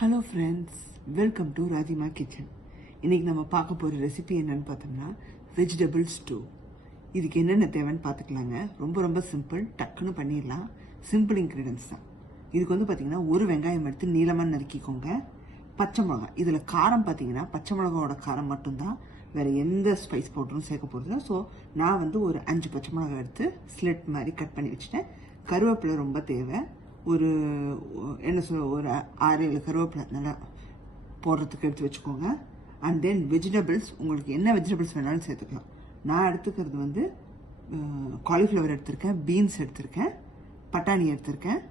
Hello friends, welcome to Radhima kitchen. இன்றைக்கி நம்ம பார்க்க போகிற ரெசிபி என்னென்னு பார்த்தோம்னா வெஜிடபிள் ஸ்டூ. இதுக்கு என்னென்ன தேவைன்னு பார்த்துக்கலாங்க. ரொம்ப ரொம்ப சிம்பிள், டக்குன்னு பண்ணிடலாம். சிம்பிள் இன்க்ரீடியன்ஸ் தான். இதுக்கு வந்து பார்த்திங்கன்னா ஒரு வெங்காயம் எடுத்து நீளமாக நறுக்கிக்கோங்க. பச்சை மிளகா, இதில் காரம் பார்த்திங்கன்னா பச்சை மிளகாவோட காரம் மட்டும்தான், வேறு எந்த ஸ்பைஸ் பவுடரும் சேர்க்க போகிறது. ஸோ நான் வந்து ஒரு 5 பச்சை மிளகா எடுத்து ஸ்லிட் மாதிரி கட் பண்ணி வச்சுட்டேன். கருவேப்பிலை ரொம்ப தேவை. ஒரு என்ன சொல்ல ஒரு 6-7 கருவேப்பிலை நல்லா போடுறதுக்கு எடுத்து வச்சுக்கோங்க. அண்ட் தென் வெஜிடபிள்ஸ், உங்களுக்கு என்ன வெஜிடபிள்ஸ் வேணாலும் சேர்த்துக்கலாம். நான் எடுத்துக்கிறது வந்து காலிஃப்ளவர் எடுத்திருக்கேன், பீன்ஸ் எடுத்திருக்கேன், பட்டாணி எடுத்திருக்கேன்.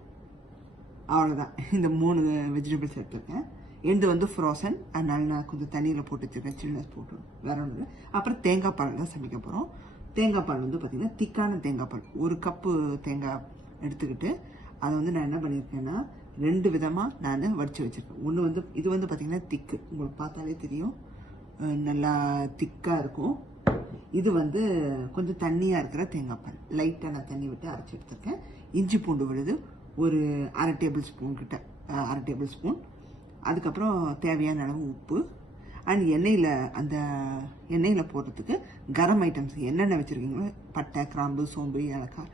அவ்வளோதான், இந்த 3 வெஜிடபிள்ஸ் எடுத்திருக்கேன். எண்டு வந்து ஃப்ரோசன், அதனால நான் கொஞ்சம் தண்ணியில் போட்டு வச்சுருக்கேன், சில்னஸ் போட்டு. வேற ஒன்று. அப்புறம் தேங்காய் பால் தான் சமைக்க போகிறோம். தேங்காய் பால் வந்து பார்த்திங்கன்னா திக்கான தேங்காய் பால். 1 கப்பு தேங்காய் எடுத்துக்கிட்டு அதை வந்து நான் என்ன பண்ணியிருக்கேன்னா 2 விதமாக நான் வடித்து வச்சுருக்கேன். ஒன்று வந்து இது வந்து பார்த்திங்கன்னா திக்கு, உங்களுக்கு பார்த்தாலே தெரியும், நல்லா திக்காக இருக்கும். இது வந்து கொஞ்சம் தண்ணியாக இருக்கிற தேங்காய் பால், லைட்டாக நான் தண்ணி விட்டு அரைச்சி எடுத்துருக்கேன். இஞ்சி பூண்டு விழுது ஒரு 1/2 டேபிள் ஸ்பூன் கிட்ட, 1/2 டேபிள் ஸ்பூன். அதுக்கப்புறம் தேவையான அளவு உப்பு. அண்ட் அந்த எண்ணெயில் போடுறதுக்கு கரம் ஐட்டம்ஸ் என்னென்ன வச்சுருக்கீங்களோ, பட்டை, கிராம்பு, சோம்பு, ஏலக்காய்,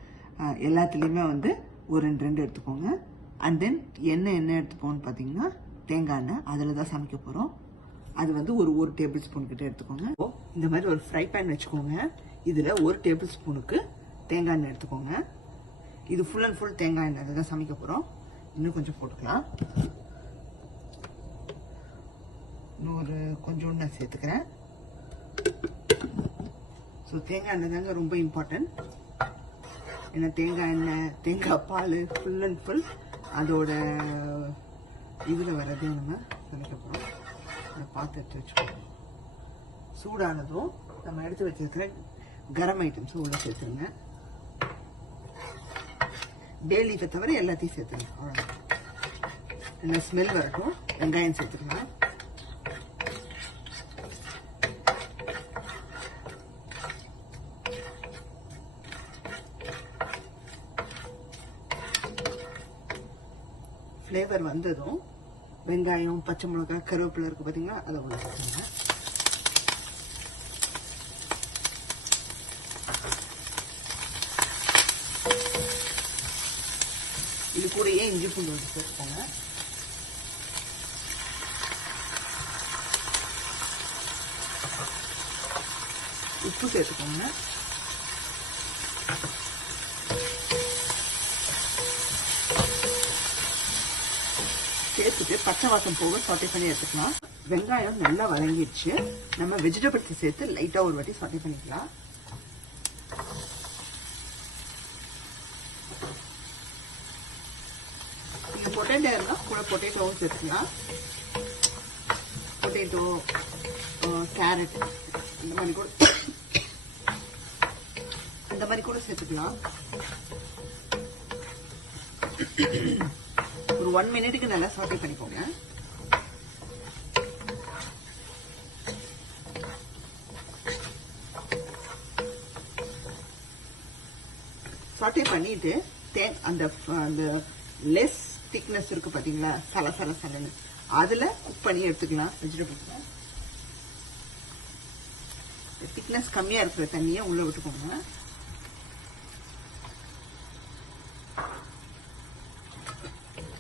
எல்லாத்துலேயுமே வந்து ஒரு 2 எடுத்துக்கோங்க. அண்ட் தென் எண்ணெய் எடுத்துக்கோன்னு பார்த்தீங்கன்னா தேங்காய் எண்ணெய், அதில் தான் சமைக்க போகிறோம். அது வந்து ஒரு டேபிள் ஸ்பூன் கிட்ட எடுத்துக்கோங்க. இந்த மாதிரி ஒரு ஃப்ரை பேன் வச்சுக்கோங்க. இதில் 1 டேபிள் ஸ்பூனுக்கு தேங்காய் எண்ணெய் எடுத்துக்கோங்க. இது ஃபுல் அண்ட் ஃபுல் தேங்காய் எண்ணெய், அதை தான் சமைக்க போகிறோம். இன்னும் கொஞ்சம் போட்டுக்கலாம். இன்னொரு கொஞ்சோண்டு நான் சேர்த்துக்கிறேன். ஸோ தேங்காய் எண்ணெய் தாங்க ரொம்ப இம்பார்ட்டன்ட். ஏன்னா தேங்காய் எண்ணெய், தேங்காய் பால் ஃபுல் அண்ட் ஃபுல் அதோட இதில் வரதே நம்ம சமைக்க போகிறோம். அதை பார்த்து எடுத்து வச்சுக்கோங்க. சூடானதும் நம்ம எடுத்து வச்சிருக்கிற கரம் ஐட்டம்ஸ் உள்ள சேர்த்துருங்க. பே லீஃபை தவிர எல்லாத்தையும் சேர்த்துருங்க. அவ்வளோதான். நல்லா ஸ்மெல் வரட்டும். வெங்காயம் சேர்த்துக்கலாம். ஃப்ளேவர் வந்ததும் வெங்காயம், பச்சை மிளகாய், கருவேப்பிலை இருக்குது பார்த்தீங்களா, அதை உள்ள சேர்த்துங்க. இது கூடயே இஞ்சி பூண்டு வந்து சேர்த்துக்கோங்க. உப்பு சேர்த்துக்கோங்க. சேர்த்துட்டு பச்சை வாசம் போக சாட்டே பண்ணி எடுத்துக்கலாம். வெங்காயம் நல்லா வதங்கிடுச்சு. நம்ம வெஜிடபிள்ஸ் சேர்த்து லைட்டாக ஒரு வாட்டி சாட்டே பண்ணிக்கலாம். நீங்கள் பொட்டேட்டோ இருந்தால் கூட பொட்டேட்டோவும் சேர்த்துக்கலாம். பொட்டேட்டோ, கேரட் இந்த மாதிரி கூட சேர்த்துக்கலாம். ஒரு 1 மினிட்டுக்கு நல்லா சாட்டே பண்ணிக்கோங்க. சாட்டே பண்ணிட்டு அந்த லெஸ் திக்னஸ் இருக்கு பாத்தீங்களா, சலன்னு, அதுல குக் பண்ணி எடுத்துக்கலாம். வெஜிடபிள்ஸ் திக்னஸ் கம்மியா இருக்கிற தண்ணியை உள்ள விட்டுக்கோங்க.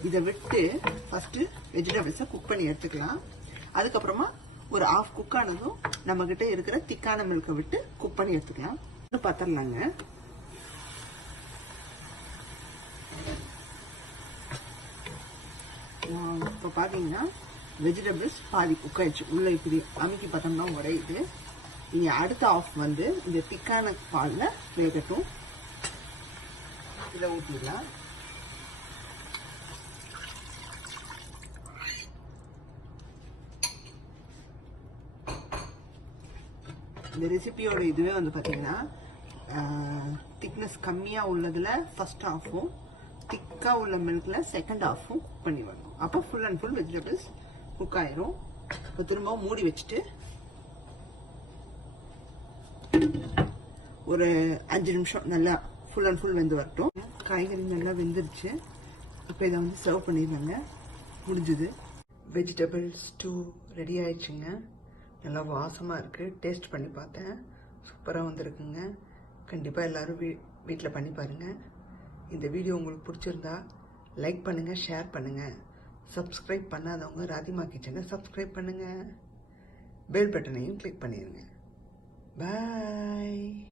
இதை விட்டு ஃபர்ஸ்ட் வெஜிடபிள்ஸை குக் பண்ணி எடுத்துக்கலாம். அதுக்கப்புறமா ஒரு 1/2 குக் ஆனதும் நம்ம கிட்ட இருக்கிற திக்கான மில்கை விட்டு குக் பண்ணி எடுத்துக்கலாம். பார்த்துடலாங்க. இப்போ பார்த்தீங்கன்னா வெஜிடபிள்ஸ் பாதி குக் ஆயிடுச்சு. உள்ள இப்படி அமுக்கி பார்த்தோம்னா உடையுது. இங்க அடுத்த ஆஃப் வந்து இந்த திக்கான பாலில் வேகட்டும். இதை ஊற்றிடலாம். இந்த ரெசிபியோட இதுவே வந்து பார்த்தீங்கன்னா திக்னஸ் கம்மியாக உள்ளதில் ஃபர்ஸ்ட் ஹாஃபும், திக்காக உள்ள மில்கில் செகண்ட் ஹாஃபும் குக் பண்ணி வரணும். அப்போ full and full vegetables cook ஆயிரும். இப்போ திரும்பவும் மூடி வச்சுட்டு ஒரு 5 நிமிஷம் நல்லா ஃபுல் அண்ட் ஃபுல் வெந்து வரட்டும். காய்கறி நல்லா வெந்துருச்சு. இப்போ இதை வந்து சர்வ் பண்ணிடுவாங்க. முடிஞ்சுது. வெஜிடபிள் ஸ்டூ ரெடி ஆயிடுச்சுங்க. நல்லா வாசமாக இருக்குது. டேஸ்ட் பண்ணி பார்த்தேன், சூப்பராக வந்திருக்குங்க. கண்டிப்பாக எல்லோரும் வீட்டில் பண்ணி பாருங்கள். இந்த வீடியோ உங்களுக்கு பிடிச்சிருந்தா லைக் பண்ணுங்கள், ஷேர் பண்ணுங்கள். சப்ஸ்கிரைப் பண்ணாதவங்க ராதிமா கிச்சனை சப்ஸ்கிரைப் பண்ணுங்கள். பெல் பட்டனையும் கிளிக் பண்ணிடுங்க. பாய்.